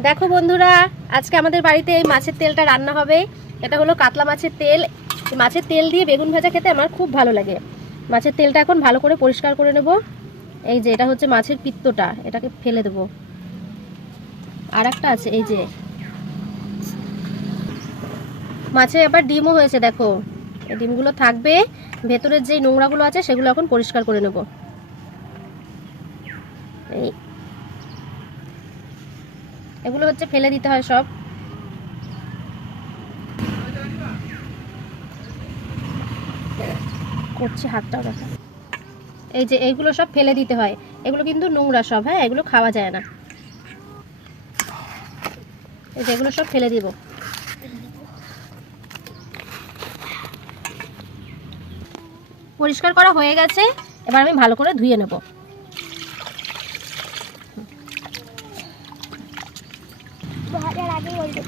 দেখো বন্ধুরা, আজকে আমাদের বাড়িতে এই মাছের তেলটা রান্না হবে। এটা হলো কাতলা মাছের তেল। মাছের তেল দিয়ে বেগুন ভাজা খেতে আমার খুব ভালো লাগে। মাছের তেলটা এখন ভালো করে পরিষ্কার করে নেব। এই যে এটা হচ্ছে মাছের পিত্তটা, এটাকে ফেলে দেব। আর একটা আছে, এই যে মাছে আবার ডিমও হয়েছে, দেখো এই ডিমগুলো থাকবে। ভেতরের যে নোংরাগুলো আছে সেগুলো এখন পরিষ্কার করে নেব। এই এগুলো হচ্ছে ফেলে দিতে হয় সব। করছি হাতটাও দেখা। এই যে এইগুলো সব ফেলে দিতে হয়, এগুলো কিন্তু নোংরা সব। হ্যাঁ, এগুলো খাওয়া যায় না। এই যে এগুলো সব ফেলে দিব। পরিষ্কার করা হয়ে গেছে, এবার আমি ভালো করে ধুয়ে নেব। ভাজার আগে বলতে